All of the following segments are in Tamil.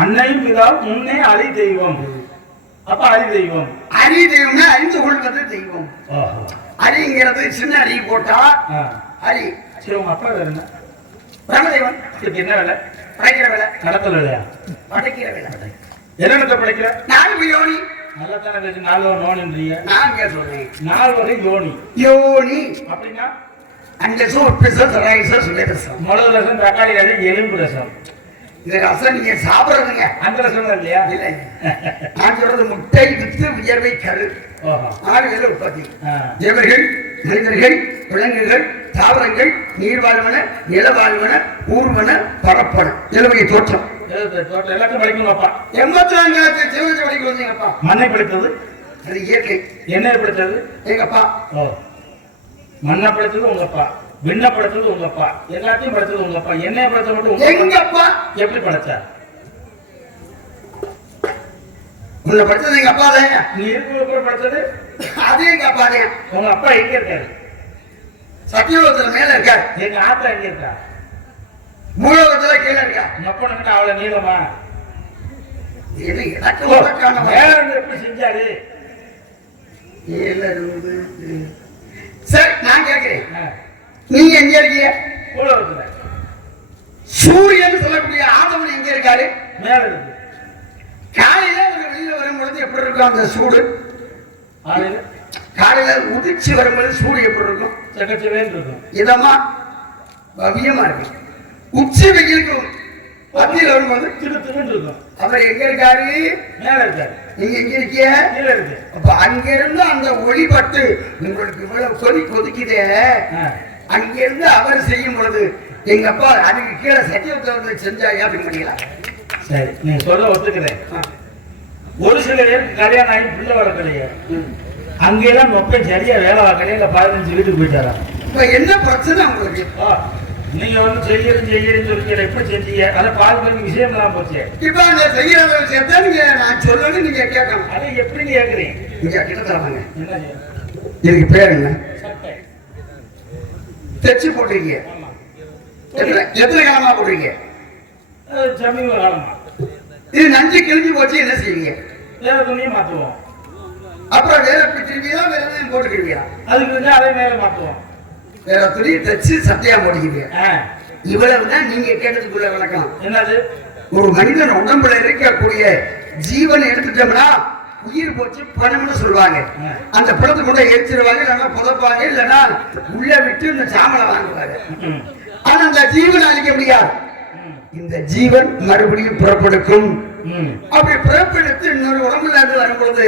அன்னையும் பிதாவும் முன்னே அரி தெய்வம். அப்ப அரி தெய்வம். அரி தெய்வம்னா அறிந்து கொள்வது தெய்வம். அரிங்கிறது சின்ன அரி போட்டா அரி. சரி, உங்க அப்பா வேற என்ன? பிரமதேவன். என்ன வேலை? படைக்கிற வேலை. நடத்தல இல்லையா? படைக்கிற வேலை. என்னென்ன படைக்கிற? 4 யோனி. நல்லா தானே பேசி 4 நோனின்றீங்க. நான் சொல்றேன் 4 வகை யோனி. யோனி அப்படின்னா அந்த ரசம், மிளகு ரசம், தக்காளி ரசம், எலும்பு ரசம். இந்த ரசம் நீங்க சாப்பிடுறதுங்க. அந்த ரசம் தான் இல்லையா? இல்ல, நான் சொல்றது முட்டை வித்து வியர்வை கரு. 6 பேர் உற்பத்தி. தேவர்கள், மனிதர்கள், விலங்குகள், தாவரங்கள், நீர்வாழ்வன, நிலவாழ்வன, ஊர்வன, பரப்பன, இலவகை தோற்றம். எல்லாத்தையும் படிக்கணும் அப்பா. 84 ஜீவனத்தை படிக்கணும் எங்க அப்பா. மண்ணை படித்தது அது இயற்கை. என்ன படித்தது? எங்க அப்பா. மண்ணை படைத்தது உங்க அப்பா, விண்ணை படைத்தது உங்க அப்பா, எல்லாத்தையும் படைத்தது உங்க அப்பா. என்னைய படைத்தது மட்டும் எங்க அப்பா. எப்படி படைச்சார்? உன்னை படிச்சது எங்க அப்பா தான். நீ இருக்கிற படிச்சது அது எங்க அப்பா தான். உங்க அப்பா எங்க இருக்காரு? சத்தியோகத்துல மேல இருக்காரு. எங்க ஆத்தா எங்க இருக்கா? மூலோகத்துல கீழே இருக்கா. அப்பனுக்கு அவ்வளவு நீளமா? இது எனக்கு வேற எப்படி செஞ்சாரு? சரி, நான் கேட்கிறேன், நீங்க எங்க இருக்கீங்க? மூலோகத்துல. சூரியன் சொல்லக்கூடிய ஆதவன் எங்க இருக்காரு? மேல இருக்கு. காலையில ஒரு வெளியில வரும்பொழுது எப்படி இருக்கும் அந்த சூடு? காலையில உதிர்ச்சி வரும்போது சூடு எப்படி இருக்கும்? சகச்சவே இருக்கும். இதமா பவியமா இருக்கு. உச்சி வெயிலுக்கு மத்தியில் வரும்போது திருத்துன்னு இருக்கும். அவர் எங்க இருக்காரு? மேல இருக்காரு. நீங்க எங்க இருக்கீங்க? கீழ இருக்கு. அப்ப அங்கிருந்து அந்த ஒளிபட்டு உங்களுக்கு இவ்வளவு கொதிக்குதே, அங்கிருந்து அவர் செய்யும் பொழுது எங்க அப்பா அதுக்கு கீழே சத்தியத்தை செஞ்சா ஏற்றுக்க முடியல. சரி, நீங்க சொல்ல ஒத்துக்கிறேன். ஒரு சில பேருக்கு கல்யாணம் ஆகி பிள்ளை வளர்க்கலையே, அங்கெல்லாம் மொப்பம் சரியா வேலை பார்க்கலையே, இல்ல 15 வீட்டுக்கு போயிட்டாரா? இப்ப என்ன பிரச்சனை உங்களுக்கு? நீங்க வந்து செய்யறேன்னு சொல்லிக்கிற எப்படி செஞ்சீங்க? அதை பாதுகாப்பு விஷயம் எல்லாம் போச்சு. இப்ப அந்த செய்யற விஷயத்த நீங்க நான் சொல்லணும், நீங்க கேட்கணும். அதை எப்படி கேட்கறீங்க? நீங்க கிட்ட தரவாங்க. என்ன இதுக்கு பேர் என்ன? தைச்சு போட்டுருக்கீங்க. எத்தனை காலமா போடுறீங்க? சமீப காலமா. இது நஞ்சு கிழிஞ்சு போச்சு, என்ன செய்வீங்க? வேற துணியை மாத்துவோம். அப்புறம் வேற பிடிச்சிருவீங்களா? வேற எதையும் போட்டுக்கிடுவீங்களா? அதுக்கு வந்து அதை மேல மாத்துவோம். வேற துணி தச்சு சட்டையா போட்டுக்கிடுவீங்க. இவ்வளவுதான் நீங்க கேட்டதுக்குள்ள விளக்கம். என்னது? ஒரு மனிதன் உடம்புல இருக்கக்கூடிய ஜீவனை எடுத்துட்டோம்னா உயிர் போச்சு பணம்னு சொல்லுவாங்க. அந்த பணத்தை கொண்டு எரிச்சிருவாங்க, இல்லைன்னா புதைப்பாங்க, இல்லைன்னா உள்ள விட்டு இந்த சாமலை வாங்குவாங்க. ஆனா அந்த ஜீவனை அழிக்க முடியாது. இந்த ஜீவன் மறுபடியும் புறப்படுக்கும். அப்படி பிறப்பெடுத்து இன்னொரு உடம்புல இருந்து வரும்பொழுது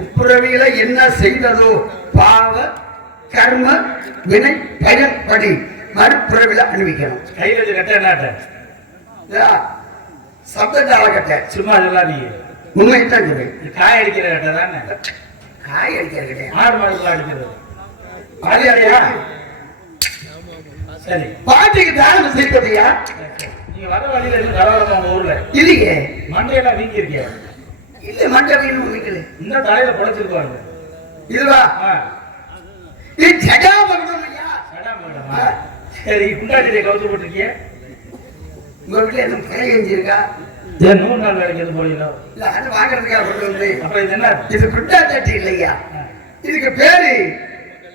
உப்புரவியில என்ன செய்ததோ பாவ கர்ம வினை பயன்படி மறுபிறவில அனுபவிக்கணும். கையில கட்ட சப்தால கட்ட சும்மா சொல்லாதீங்க. உண்மைத்தான் சொல்றேன். காய் அடிக்கிற கட்ட தானே. காய் அடிக்கிற கிடையாது, ஆடு மாடுகள் அடிக்கிறது. பாதியா? சரி, பாட்டிக்கு தானம் செய்வதையா? நீங்க வர வழியில இருந்து கலவரம் உங்க ஊர்ல இல்லையே. மண்டையெல்லாம் வீங்கி இருக்கியா? இல்ல, மண்டை வீணும் வீக்கல. இந்த தலையில புடைச்சிருக்காங்க. இதுவா? இது ஜடாமகடம் ஐயா. ஜடாமகடமா? சரி, குண்டாட்டியை கவுத்து போட்டிருக்கிய? உங்க வீட்டுல எதுவும் கரை எஞ்சிருக்கா? ஏன் 100 நாள் வேலைக்கு எது போறீங்களோ? இல்ல, அது வாங்குறதுக்காக கொண்டு வந்து. அப்புறம் இது என்ன? இது குண்டாட்டி இல்லையா? இதுக்கு பேரு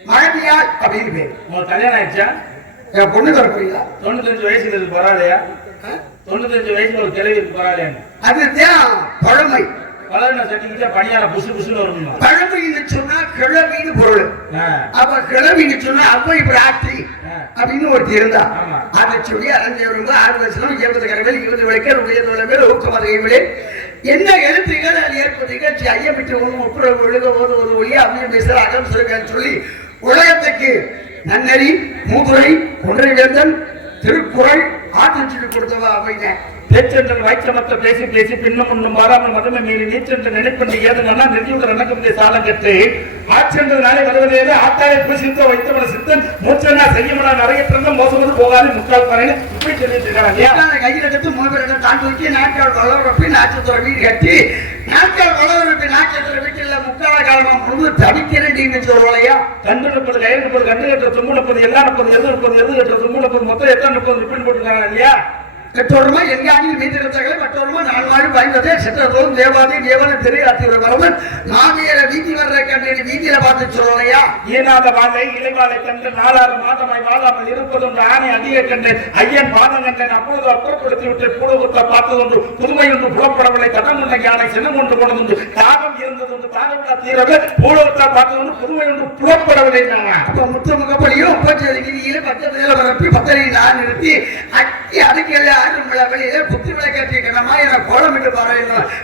மழவியால் அப்படின்னு பேரு. உங்களுக்கு கல்யாணம் ஆயிடுச்சா? என் பொண்ணு வர போறீங்களா? 95 வயசுல இருக்கு பரவாயில்லையா? 95 வயசுல ஒரு கிழவி இருக்கு பரவாயில்லையான்னு? அதுதான் பழமை. பழமை சட்டிக்கிட்டா பணியார புசு புசுன்னு வரணும். பழமைன்னு சொன்னா கிழவின்னு பொருள். அப்ப கிழவின்னு சொன்னா அவ்வை பிராட்டி அப்படின்னு ஒருத்தி இருந்தா, அதை சொல்லி அரஞ்சவருங்க 6 வருஷம் 70 கரங்கள் 20 விளக்கல் உயர்ந்த பேர் ஊக்கமதைகளே என்ன எழுத்துகள் அது ஏற்படுத்தி ஐயமிட்டு ஒப்புறம் ஒழுக போது ஒரு ஒளி அப்படின்னு பேசுற அகம் சொல்லுங்கன்னு சொல்லி உலகத்துக்கு நன்னறி மூதுரை ஒன்றை வேந்தன் திருக்குறள் ஆட்சி கொடுத்தவா அப்படிங்க. பேச்சென்றல் வாய்ச்சமத்த பேசி பேசி பின்னும் முன்னும் மாறாமல் மதமை மீறி நீச்சென்று நினைப்பண்டு ஏதுனா நெறியுடன் நடக்கக்கூடிய சாலம் கற்று ஆட்சென்ற நாளை வருவதே ஆத்தாரை புசித்த வைத்தவன சித்தன் மூச்சனா செய்யமனா நிறைய பிறந்த மோசமது போகாது முக்கால் பறையில இப்படி சொல்லிட்டு இருக்காங்க. கையில கட்டு மூவரிடம் தாண்டி வைக்க நாட்கள் வளர்ப்பி நாட்சத்துறை வீடு கட்டி நாட்கள் வளர்ப்பி நாட்சத்துறை வீட்டில் முக்கால காலமா முழு தவிக்கிறேன்னு சொல்லுவாளையா? கண்டு 30 கயிறு 30 கண்டு கட்டுற தும்பு 30 எல்லாம் 30 எது 30 எது கட்டுற தும்பு 30 மொத்தம் எத்தனை 30 ரிப்பீட் போட்டுருக்காங்க இல்லையா? கட்டோரமா எங்க ஆணியில் மீந்திருந்தாங்களே மற்றோரமா 4 மாதிரி பயந்ததே சித்தத்தோம் தேவாதி தேவன தெரியாத்தி வரவன் மாமியார வீதி வர்ற கண்டு வீதியில பார்த்து சொல்லலையா? ஈனாத வாழை இலைவாழை கண்டு 4 மாதமாய் வாழாமல் இருப்பதும் ஆணை அதிக கண்டு ஐயன் பாதம் கண்டேன். அப்பொழுது அப்புறப்படுத்தி விட்டு பூலகுத்த பார்த்ததுண்டு புதுமை ஒன்று புலப்படவில்லை. தடம் உண்ட யானை சின்னம் கொண்டு போனதுண்டு தாகம் இருந்ததுண்டு தாகமில்லா தீரவே பூலகுத்த பார்த்ததுண்டு புதுமை ஒன்று புலப்படவில்லை. அப்ப முத்த முகப்படியும் வீதியில பச்சை வரப்பி பத்தனை நான் நிறுத்தி அட்டி அதுக்கெல்ல ஆறு வெளியில புத்தி விளக்கட்டி கிடமா என கோலமிட்டு பாரு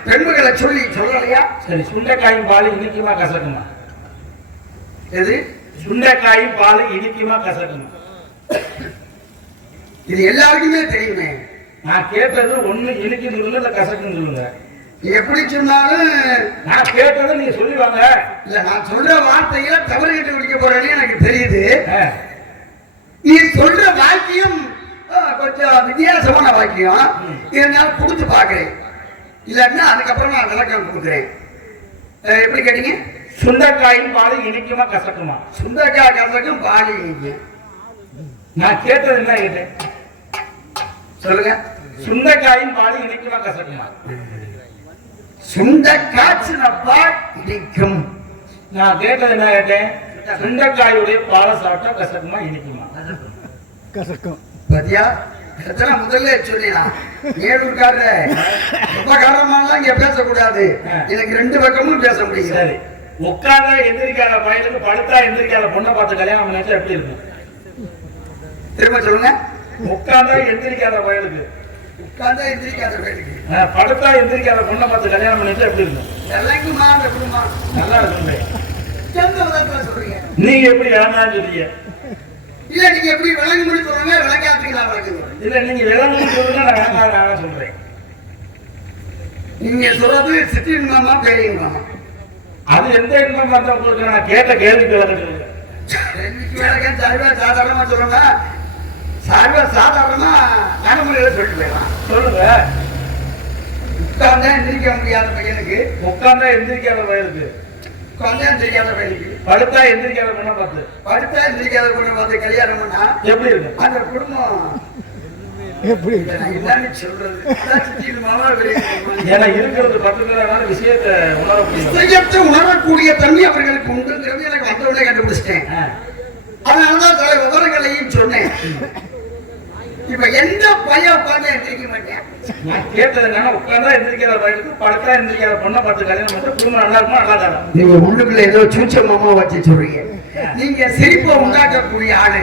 பெண்களை சொல்லி சொல்லலையா? சரி, சுண்டைக்காயும் பால் இனிக்குமா கசக்குமா? எது? சுண்டைக்காயும் பால் இனிக்குமா கசக்குமா? இது எல்லாருக்குமே தெரியுமே. நான் கேட்டது ஒண்ணு இனிக்குன்னு சொல்லுங்க, இல்ல கசக்குன்னு சொல்லுங்க. எப்படி சொன்னாலும் நான் கேட்டதை நீங்க சொல்லுவாங்க. இல்ல நான் சொல்ற வார்த்தையில தவறு கட்டு குடிக்க போறேன்னு எனக்கு தெரியுது. நீ சொல்ற வாக்கியம் கொஞ்சம் வித்தியாசமான வாக்கியம். இருந்தாலும் கொடுத்து பாக்குறேன். இல்லன்னா அதுக்கப்புறம் நான் விளக்கம் கொடுக்குறேன். எப்படி கேட்டீங்க? சுண்டைக்காயும் பால் இனிக்குமா கசக்குமா? சுண்டைக்காய் கசக்கும் பால் இனிக்கும். நான் கேட்டது என்ன கேட்டேன் சொல்லுங்க. சுண்டைக்காயும் பால் இனிக்குமா கசக்குமா? சுண்டைக்காய்ச்சின பால் இனிக்கும். நான் கேட்டது என்ன கேட்டேன்? சுண்டைக்காயுடைய பாலை சாப்பிட்டா கசக்குமா இனிக்குமா? கசக்கும். பாத்தியா? எத்தனை முதல்ல சொன்னா ஏழூர்கார ரொம்ப காரணமாலாம் இங்க பேசக்கூடாது. எனக்கு 2 பக்கமும் பேச முடியும். சரி, உட்கார்ந்தா எந்திரிக்காத பையனுக்கு படுத்தா எந்திரிக்காத பொண்ணை பார்த்து கல்யாணம் பண்ணிட்டா எப்படி இருக்கும்? திரும்ப சொல்லுங்க. உட்கார்ந்தா எந்திரிக்காத பையனுக்கு உட்கார்ந்தா எந்திரிக்காத பையனுக்கு படுத்தா எந்திரிக்காத பொண்ணை பார்த்து கல்யாணம் பண்ணிட்டா எப்படி இருக்கும்? எல்லாருக்குமா அந்த குடும்பம் நல்லா இருக்கும். எந்த விதத்துல சொல்றீங்க? நீங்க எப்படி வேணாம்னு சொல்றீங்க? இல்ல நீங்க எப்படி விளங்கு முடி சொல்லுங்க, விளங்காத்துக்கு நான் விளக்குறேன். இல்ல நீங்க விளங்குன்னு சொல்லுங்க, நான் வேணாம் நான் சொல்றேன். நீங்க சொல்றது சித்தின்மாமா பெரியமாமா அது எந்த இன்பம் பார்த்தா உங்களுக்கு நான் கேட்ட கேள்விக்கு விளக்கம் சொல்லுங்க. விளக்கம் சாதாரணமா சொல்லுங்க. சாதாரணமா நடைமுறையில சொல்லிட்டு போயிடலாம். சொல்லுங்க. உட்கார்ந்தா எந்திரிக்க முடியாத பையனுக்கு, உட்கார்ந்தா எந்திரிக்காத பையனுக்கு, உட்கார்ந்தா எந்திரிக்காத பையனுக்கு, படுத்தா எந்திரிக்காத பொண்ணை பார்த்து படுத்தா எந்திரிக்காத பொண்ணை பார்த்து கல்யாணம் பண்ணா எப்படி இருக்கு? அந்த குடும்பம் எப்படி என்னன்னு சொல்றது? மாமா ஏன்னா இருக்கிறது 10 பேரான விஷயத்தை உணர முடியும். விஷயத்தை உணரக்கூடிய தன்மை அவர்களுக்கு உண்டுங்கிறது எனக்கு வந்தவுடனே கண்டுபிடிச்சிட்டேன். அதனாலதான் சில விவரங்களையும் சொன்னேன். இப்ப எந்த பையன் உட்கார்ந்து எந்திரிக்க மாட்டேன். நான் கேட்டது என்னன்னா உட்கார்ந்தா எந்திரிக்காத பையனுக்கு படுத்தா எந்திரிக்காத பொண்ணை பார்த்து கல்யாணம் பண்ணிட்டு குடும்பம் நல்லா இருக்குமா நல்லா தான்? நீங்க உள்ளுக்குள்ள ஏதோ சூச்சமாமா வச்சு சொல்றீங்க. நீங்க சிரிப்பை உண்டாக்கக்கூடிய ஆளு,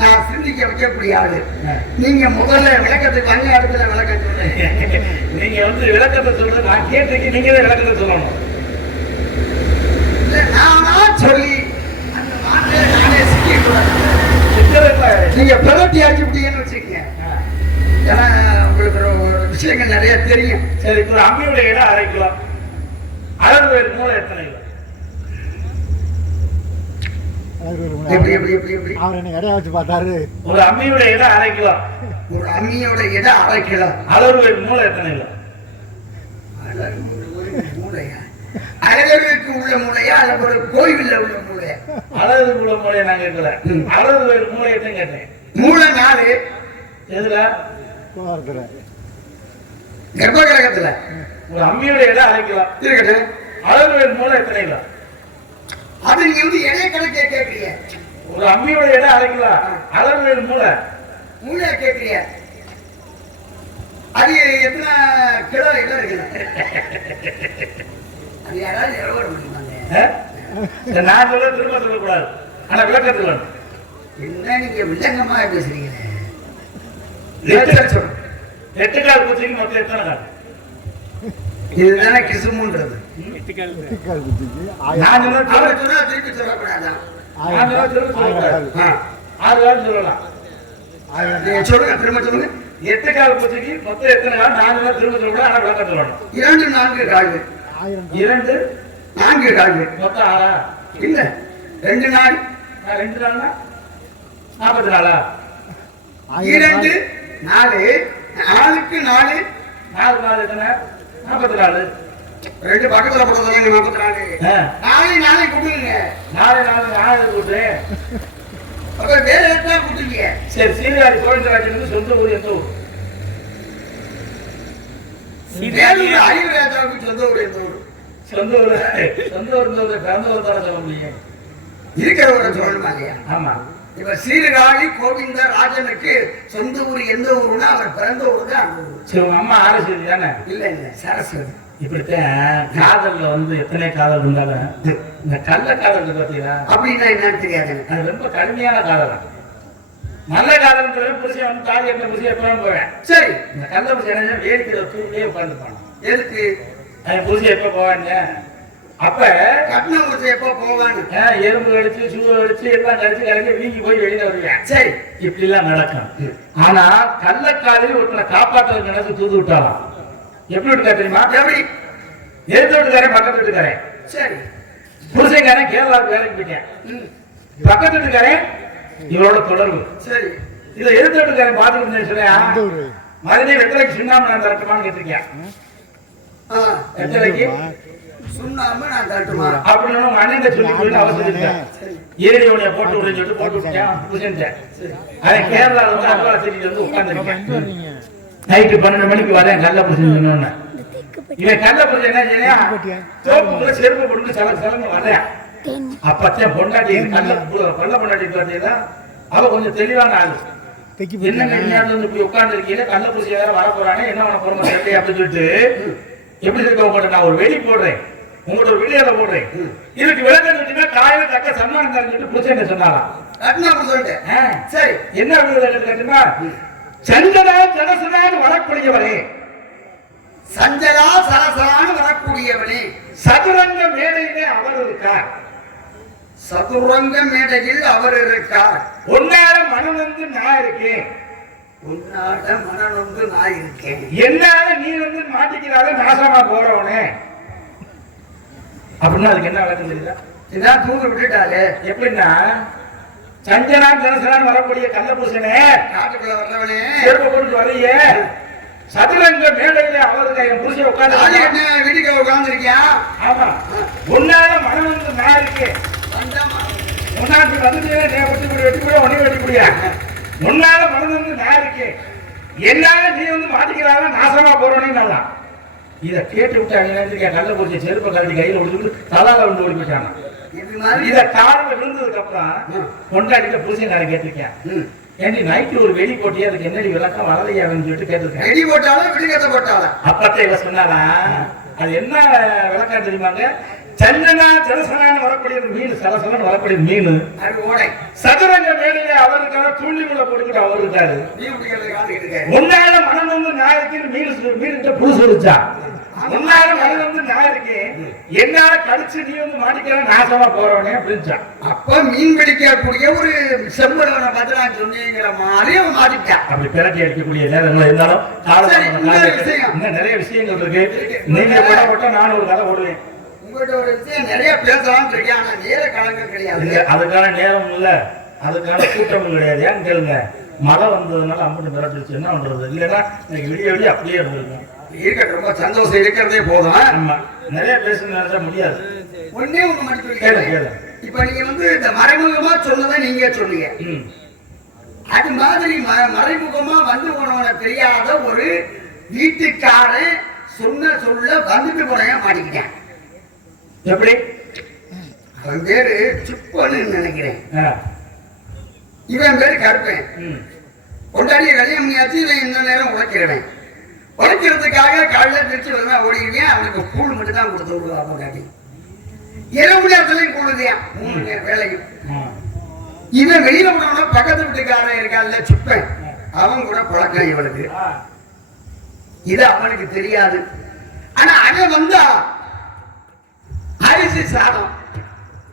நான் சிந்திக்க வைக்கக்கூடிய ஆளு. நீங்க முதல்ல விளக்கத்துக்கு வந்த இடத்துல விளக்கம் சொல்றீங்க. நீங்க விளக்கத்தை சொல்றது நான் கேட்டுக்கு நீங்க தான் விளக்கத்தை சொல்லணும். இல்ல நானா சொல்லி அந்த வார்த்தையை நானே சிக்கிக்கூடாது. நீங்க பிரகட்டி ஆக்கிவிட்டீங்கன்னு வச்சுக்கீங்க. ஏன்னா உங்களுக்கு ஒரு விஷயங்கள் நிறைய தெரியும். சரி, ஒரு அம்மியுடைய இடம் 1/2 கிலோ, அளவு மூளை எத்தனை கிலோ? எப்படி எப்படி எப்படி எப்படி அவர் என்ன இடையா வச்சு பார்த்தாரு. ஒரு அம்மியுடைய இடம் 1/2 கிலோ, ஒரு அம்மியோட இடம் 1/2 கிலோ, அளவு மூளை எத்தனை கிலோ? மூளையா? அழகருக்கு உள்ள மூளையா அல்ல ஒரு கோயில்ல உள்ள மூளையா? அளவு உள்ள மூளையை நான் கேட்கல, அளவு மூளையத்தையும் கேட்டேன். மூளை 4 எதுல? கோரத்துல கர்ப்ப கிரகத்துல. ஒரு அம்மியுடைய இடம் 1/2 கிலோ இருக்கட்டும். அளவு மூளை எத்தனை கிலோ? அது நீங்க எடைய கணக்கே கேட்கறீங்க. ஒரு அம்மியோட இடம் 1/2 கிலோ, அளவு மூளை மூளையா கேட்கறீங்க. அது எத்தனை கிலோ இடம் இருக்குது? அது யாராவது எவ்வளோ முடியுமாங்க? நான் சொல்ல திரும்ப சொல்லக்கூடாது, ஆனா விளக்கத்தில் வேணும். என்ன நீங்க வில்லங்கமா பேசுறீங்க? 8 கால் பூச்சிக்கு மொத்தம் எத்தனை கால்? இதுதானே கிசுமுன்றது. வெட்டிக்கால் குத்திக்கு நான் சொன்னா அவர் சொன்னா திருப்பி சொல்லக்கூடாதான். 6 கால் சொல்லலாம். சொல்லுங்க, திரும்ப சொல்லுங்க. 8 கால் பூச்சிக்கு மொத்தம் எத்தனை கால்? நான் சொன்னா திரும்ப சொல்லக்கூடாது, ஆனா விளக்கத்தில் வேணும். 2 4 கால்கள். 2 4 கால்கள். மொத்தம் 6 இல்ல 2 நாள். 2 நாள்னா 44. 2 4 4க்கு 4 4 நாள் எத்தனை? 44. 2 பக்கத்துல போடுறதுல 44. நாளை கொடுங்க. 4 கூட்டு. அப்ப வேற இடத்துல கொடுத்துருக்கீங்க. சரி, சீர்காழி கோவிந்தராஜனுக்கு சொந்த ஊர் எந்த ஊர்? வேலூர் ஐவராஜாவுக்கு சொந்த ஊர் எந்த ஊர்? சொந்த ஊர் பிறந்த ஊர் தானே சொல்ல முடியும். இருக்கிற ஊரை சொல்லணுமா இல்லையா? ஆமா. இப்ப சீர்காழி கோவிந்த ராஜனுக்கு சொந்த ஊர் எந்த ஊருன்னா அவர் பிறந்த ஊர் தான் அந்த ஊர். சரி, உங்க அம்மா ஆரஸ்வதி தானே? இல்ல இல்ல சரஸ்வதி. இப்படித்தான் காதல்ல வந்து எத்தனை காதல் இருந்தாலும் இந்த கள்ள காதல் இருக்கு பாத்தீங்களா? அப்படின்னா என்னன்னு தெரியாது. அது ரொம்ப கடுமையான காதல். நல்ல காதல்ன்றது புருஷன் வந்து தாலி கட்டின புருஷன் எப்பவும் போவேன். சரி, இந்த கள்ள புருஷன் என்ன வேடிக்கை தூக்கிலே உட்காந்துப்பான். எதுக்கு? புருஷன் எப்ப போவாங்க? அப்ப கட்டின புருஷன் எப்ப போவான்னு எறும்பு கடிச்சு சூடு கடிச்சு எல்லாம் கடிச்சு வீங்கி போய் வெளியில வருவேன். சரி, இப்படி எல்லாம் நடக்கும். ஆனா கள்ளக்காதலில் ஒருத்தனை காப்பாற்றுறது நினைச்சு தூது விட்டாலாம். எப்படி விட்டுக்கா தெரியுமா? எப்படி? எதிர்த்து வீட்டுக்காரன் பக்கத்து வீட்டுக்காரன். சரி, புருஷன்காரன் கேரளாவுக்கு வேலைக்கு போயிட்டேன். பக்கத்து வீட்டுக்காரன் இவரோட தொடர்பு. சரி, இதை எதிர்த்து வீட்டுக்காரன் பாத்துக்கிட்டு சொல்லியா எந்த ஊரு? மதுரை வெத்தலைக்கு சுண்ணாம்பு நான் தரட்டுமான்னு கேட்டிருக்கேன். வெத்தலைக்கு சுண்ணாம்பு நான் தரட்டுமா அப்படின்னு உங்க அண்ணன் சொல்லி அவசரம் ஏரி உடைய போட்டு விடுன்னு சொல்லிட்டு போட்டு விட்டேன். புருஷன் அவன் கேரளால வந்து அப்பாசிரியில வந்து உட்கார்ந்துருக்கேன். நைட்டு 12 மணிக்கு வரேன் கள்ள புருஷன் சொன்னோன்னு. இவன் கள்ள புருஷன் என்ன செய்யா தோப்புக்குள்ள செருப்பு போட்டு சலங்க வரேன். அப்பத்தான் பொண்டாட்டி கள்ள பொண்டாட்டி பார்த்தீங்கன்னா அவ கொஞ்சம் தெளிவான ஆளு. என்ன வந்து இப்படி உட்கார்ந்து இருக்கீங்க கள்ள புருஷன் வேற வர போறானே என்ன பண்ண போறோம் தெரியல அப்படின்னு சொல்லிட்டு எப்படி இருக்க உங்கள்கிட்ட நான் ஒரு வெடி போடுறேன், உங்களோட ஒரு வெளியால போடுறேன், இதுக்கு விளக்கம் காயில தக்க சன்மானம் தரஞ்சிட்டு புருஷன் சொன்னாராம். சரி, என்ன கேட்டுமா? சஞ்சலா சரசனான்னு வரக்கூடியவரே, சஞ்சலா சரசனான்னு வரக்கூடியவனே, சதுரங்க மேடையிலே அவர் இருக்கார். சதுரங்க மேடையில் அவர் இருக்கார். உன்னால மனம் வந்து நான் இருக்கேன், உன்னால மனம் வந்து நான் இருக்கேன். என்னால நீ வந்து மாட்டிக்கிறாத நாசமா போறவனே அப்படின்னா அதுக்கு என்ன விளக்கம் தெரியுதா? இதான் தூங்க விட்டுட்டாலே. எப்படின்னா சஞ்சனா ஜனசனான்னு வரக்கூடிய கள்ள புருஷனே காட்டுக்குள்ள வர்றவனே செருப்பு கொண்டு வரைய சதுரங்க மேடையில அவருக்கு என் புருஷன் உட்கார்ந்து என்ன வீட்டுக்கு உட்கார்ந்துருக்கியா? ஆமா, உன்னால மனம் வந்து நான் இருக்கேன். முன்னாடி வந்து வெட்டி கூட ஒண்ணு வெட்டி முடியா முன்னால மனம் வந்து நான் இருக்கேன், என்னால நீ வந்து மாட்டிக்கிறாங்க நாசமா போறோன்னு நல்லா. இதை கேட்டு விட்டாங்க கள்ள புருஷன் செருப்பை கல்வி கையில் ஒடிச்சுட்டு தலால வந்து ஓடி போயிட்டாங்க. இத காலில் விழுந்ததுக்கு அப்புறம் கொண்டாடிட்ட புருஷன் கேட்டிருக்கேன், ஏன்டி நைட்டு ஒரு வெடி போட்டி அதுக்கு என்னடி விளக்கம் வரலையான்னு சொல்லிட்டு கேட்டிருக்கேன். வெடி போட்டாலும் விடுகத்தை போட்டாலும் அப்பத்தை இவ சொன்னாரா அது என்ன விளக்கம் தெரியுமாங்க? சந்தனா ஜலசனான்னு வரக்கூடிய மீன், சலசலன்னு வரக்கூடிய மீன் அது ஓடை. சதுரங்க மேடையில அவருக்கான தூண்டிமுள்ள போட்டுக்கிட்டு அவர் இருக்காரு. உன்னால மனம் வந்து நான் இருக்கேன்னு மீன்கிட்ட புதுசு இருச்சா, உன்னால மனம் வந்து நான் இருக்கேன், என்னால கடிச்சு நீ வந்து மாட்டிக்கிற நாசமா போறவனே அப்படின்ச்சா. அப்ப மீன் பிடிக்கக்கூடிய ஒரு செம்பரவனை பார்த்து நான் சொன்னீங்கிற மாதிரி அவன் மாட்டிட்டான். அப்படி பிறட்டி அடிக்கக்கூடிய நேரங்கள் இருந்தாலும் இன்னும் நிறைய விஷயங்கள் இருக்கு. நீங்க கூட போட்டா நானும் ஒரு கதை போடுவேன். உங்கள்கிட்ட ஒரு விஷயம் நிறைய பேசலாம்னு இருக்கேன், ஆனா நேர காலங்கள் கிடையாது. அதுக்கான நேரம் இல்ல, அதுக்கான கூட்டமும் கிடையாது. ஏன்னு கேளுங்க, மழை வந்ததுனால அம்பட்டு மிரட்டிச்சு என்ன பண்றது? இல்லைன்னா இன்னைக்கு விடிய விடிய அப்படியே இருந்திருக்கும். இருக்க ரொம்ப சந்தோஷம் இருக்கிறதே போதும். ஆமா, நிறைய பேச நினைச்சா முடியாது. ஒன்னே ஒண்ணு மட்டும் இப்ப நீங்க வந்து இந்த மறைமுகமா சொன்னதை நீங்க சொன்னீங்க. அது மாதிரி மறைமுகமா வந்து போனவன தெரியாத ஒரு வீட்டுக்காரன் சொன்ன சொல்ல வந்துட்டு போன மாட்டிக்கிட்டேன். எப்படி? அவன் பேரு சுப்பன்னு நினைக்கிறேன், இவன் பேரு கருப்பேன். கொண்டாடிய கல்யாணம் பண்ணியாச்சு, இவன் இந்த நேரம் உழைக்கிறவன். உழைக்கிறதுக்காக காலையில திருச்சி வருவேன் ஓடிடுவேன். அவனுக்கு கூழ் மட்டும் தான் கொடுத்து விடுவா கொண்டாடி. இரவு நேரத்துலையும் கூழுதையான் 3 நேரம் வேலையும். இவன் வெளியில போனவன பக்கத்து வீட்டுக்காரன் இருக்கான்ல சுப்பன், அவன் கூட பழக்கம் இவனுக்கு. இது அவனுக்கு தெரியாது. ஆனா அவன் வந்தா அரிசி சாதம்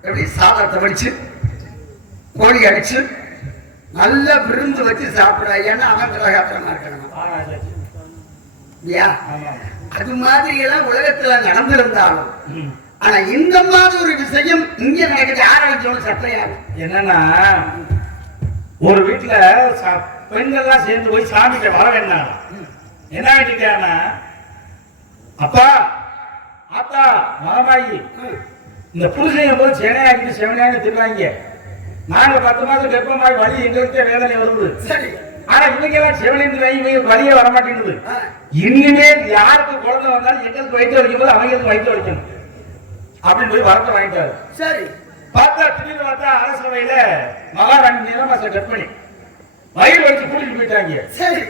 எப்படி சாதத்தை வடிச்சு கோழி அடிச்சு நல்ல விருந்து வச்சு சாப்பிட. ஏன்னா அவன் கிரகாத்திரமா இருக்கணும். அது மாதிரி எல்லாம் உலகத்துல நடந்திருந்தாலும், ஆனா இந்த மாதிரி ஒரு விஷயம் இங்க நடக்குது. ஆரம்பிச்சோன்னு சட்டையாது என்னன்னா, ஒரு வீட்டுல பெண்கள்லாம் சேர்ந்து போய் சாமிகிட்ட வர வேண்டாம். என்ன ஆயிட்டானா, அப்பா ஆத்தா மாமாயி இந்த புருஷன் போது செவனையாகிட்டு செவனையாங்க திருவாங்க. நாங்க 10 மாதம் கர்ப்பமாய் வழி எங்களுக்கு வேதனை வருது. சரி, ஆனா இன்னைக்கு எல்லாம் சிவலிங்க வழியே வர மாட்டேங்குது. இனிமே யாருக்கு குழந்தை வந்தாலும் எங்களுக்கு வயிற்று வலிக்கும் போது அவங்களுக்கு வயிற்று வலிக்கணும் அப்படின்னு போய் வரத்தை வாங்கிட்டாரு. சரி பார்த்தா திடீர்னு பார்த்தா அரசவையில மகாராணி நீலமாச கற்பனை வயிறு வலிச்சு கூட்டிட்டு போயிட்டாங்க. சரி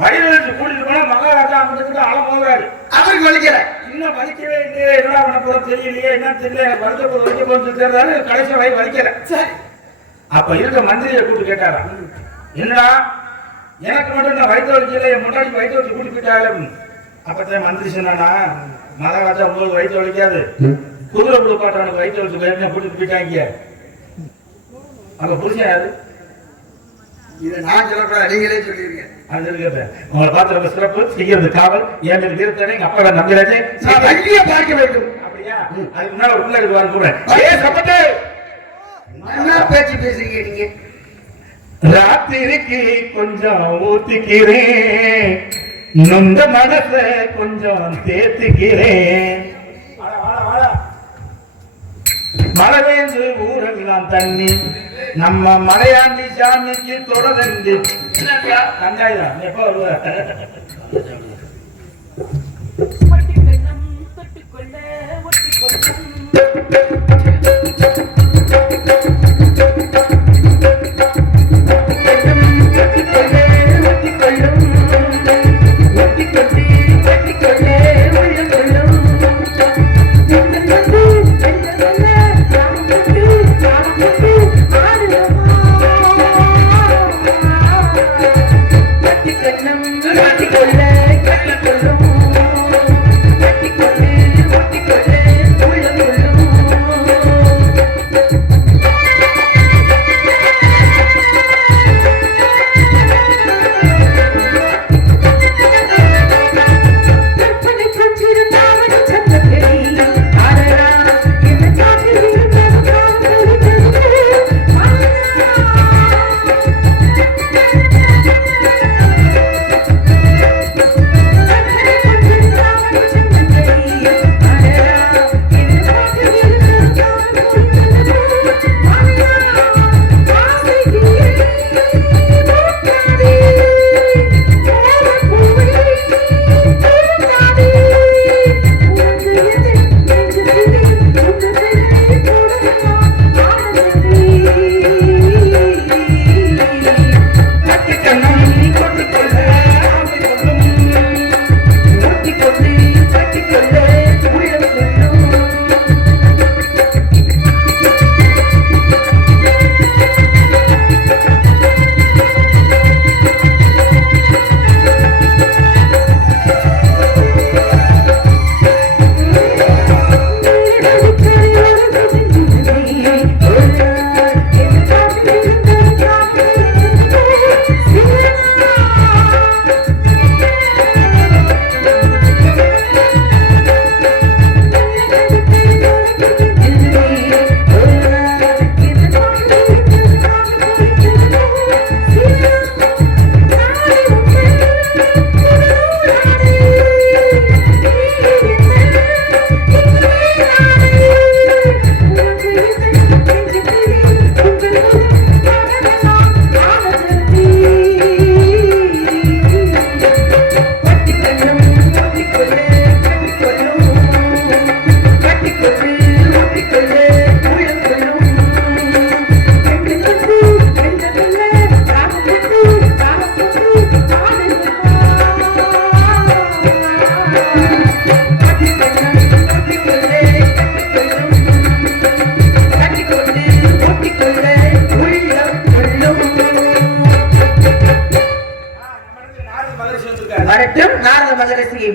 வயிறு வலிச்சு கூட்டிட்டு போனா மகாராஜா அவங்களுக்கு அழ போகிறாரு. அவருக்கு வலிக்கல, இன்னும் வலிக்கவே இல்லையே, என்ன பண்ண போறது தெரியலையே, என்ன தெரியல, எனக்கு வலிக்க போது வலிக்க போது தெரியாது. கடைசி வயிறு வலிக்கல. சரி அப்ப இருக்க மந்திரியை கூப்பிட்டு கேட்டாரா, என்னடா எனக்கு மட்டும் நான் வயிற்று வலிக்கல, என் முன்னாடி வயிற்று வலிச்சு கூட்டிட்டு போயிட்டாரு. அப்பதான் மந்திரி சொன்னானா, மகாராஜா உங்களுக்கு வயிற்று வலிக்காது, குதிரை புழுப்பாட்டவனுக்கு வயிற்று வலிச்சு வேணும்னு கூட்டிட்டு போயிட்டாங்க. அப்ப புருஷன் யாரு? இதை நான் சொல்லக்கூடாது, நீங்களே சொல்லிருக்கீங்க. அது இருக்கிறது உங்களை பார்த்து ரொம்ப சிறப்பு செய்யறது காவல் என் வீரத்தனை எங்க அப்பா நம்பிராஜே வள்ளிய பார்க்க வேண்டும். அப்படியா? அதுக்கு முன்னாடி உள்ள எடுத்து கூட ஏ சப்பட்டு என்ன பேச்சு பேசுறீங்க நீங்க? ராத்திரிக்கு கொஞ்சம் ஊத்திக்கிறேன், நொந்த மனச கொஞ்சம் தேத்திக்கிறேன். மழை பெய்து ஊரெல்லாம் தண்ணி, நம்ம மலையாண்டி சாமிக்கு தொடர்ந்து கஞ்சாயிரம் எப்ப வருவ?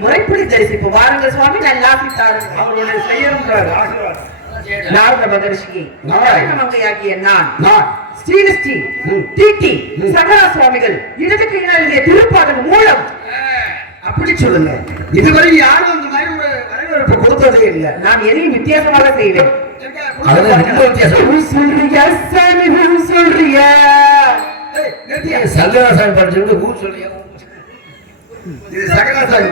முறைப்படி தரிசிப்பு வாருங்கள் சுவாமி, நல்லா அவருடைய செய்யணும்ன்றார் ஆசீர்வாதம். நாரத மகரிஷியை நாராயணமங்கையாகிய நான் ஸ்ரீலஸ்ரீ டிடி சகரா சுவாமிகள் இடது கையினாலே திருப்பாதம் மூலம் அப்படி சொல்லுங்க. இதுவரை யாரும் அந்த மாதிரி ஒரு வரவேற்பு கொடுத்ததே இல்லை. நான் எதையும் வித்தியாசமாக செய்வேன். சங்கராசாமி படிச்சுட்டு ஊ சொல்லியா? இது சகராசாமி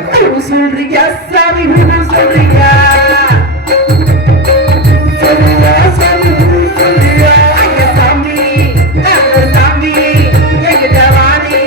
சொல்றியா சாமி சொல்றியா? சாமி சாமி எங்க ஜவானி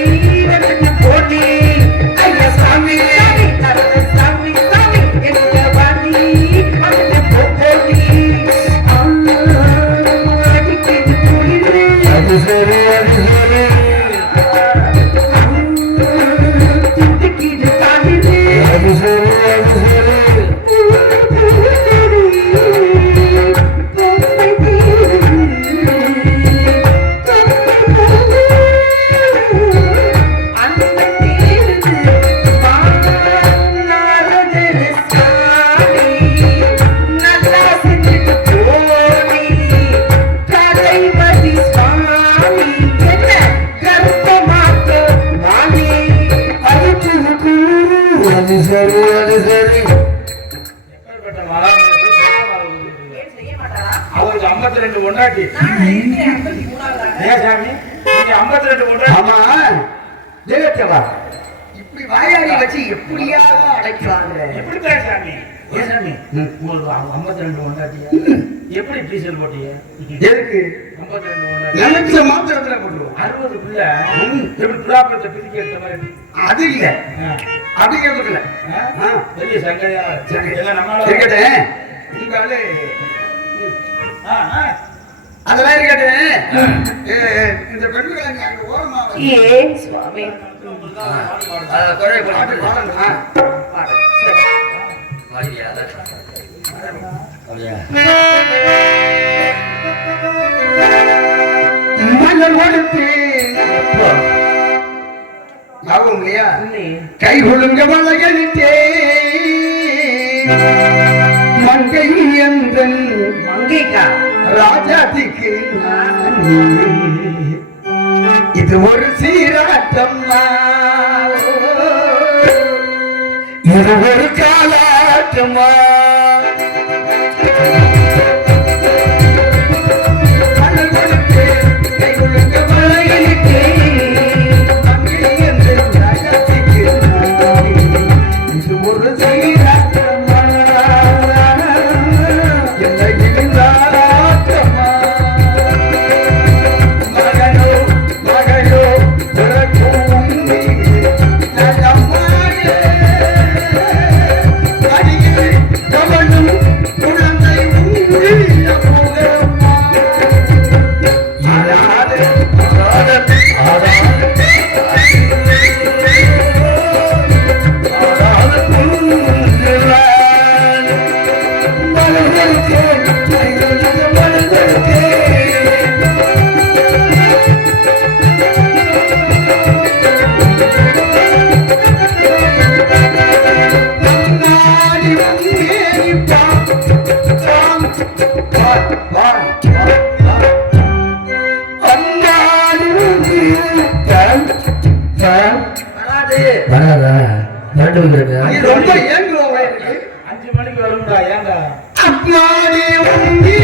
பொண்டாட்டி. ஏன் சாமி நீங்க 52 பொண்டாட்டி? ஆமா ஜெகத்தவா இப்படி வாயாடி வச்சு எப்படியா அடைக்கிறாங்க? எப்படித்தான் சாமி? ஏன் சாமி உங்களுக்கு 52 பொண்டாட்டியா? எப்படி டீசல் போட்டீங்க? எதுக்கு 52 பொண்டாட்டி நினைச்ச மாத்திரத்துல போட்டுருவோம். 60 பிள்ளை எப்படி புறாப்பத்தை பிரிக்க எடுத்த மாதிரி? அது இல்ல அது கேட்கல. பெரிய சங்கையா எல்லாம் நம்மளால இருக்கட்டும். உங்க ஆளு அதெல்லாம் இருக்கட்டும். இந்த பெண்களை அங்க ஓரமா சுவாமி மலர் கொடுத்து ஞாபகம் இல்லையா? கை கொழுங்க மலைகளிட்டே மங்கை எந்தன் மங்கைக்கா ராஜாதிக்கு இது ஒரு சீராட்டம், இது ஒரு காலாட்டமா. ரொம்ப ஏங்குவோம். 5 மணிக்கு வரும்டா. ஏன்டா அம்மாடி உண்டி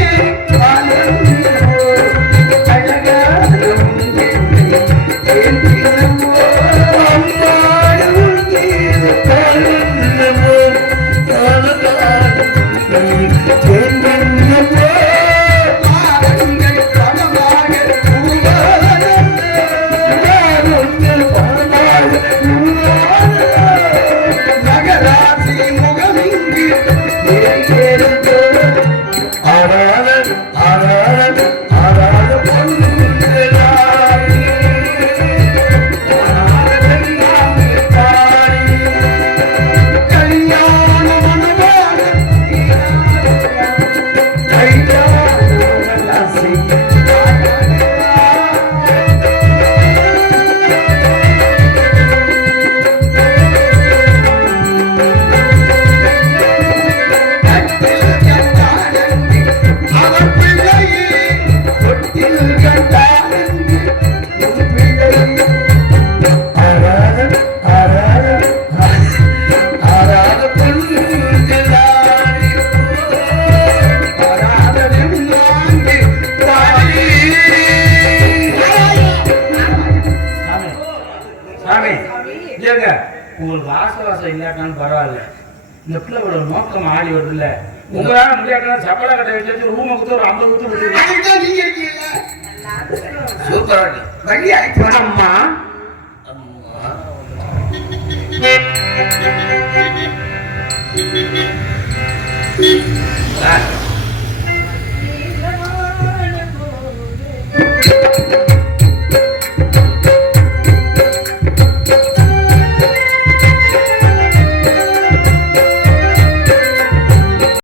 உங்களுக்கு ஆசவாசம் இல்லாட்டாலும் பரவாயில்ல. இந்த பிள்ளையோட நோக்கம் ஆடி வருது இல்ல. உங்களால முடியாட்டா சப்பலா கட்ட வச்சு ரூமை கொடுத்து ஒரு 50 கொடுத்து விட்டு நீங்க இருக்கீங்க. சூப்பராட்டி வழி ஆயிட்டு அம்மா ஆ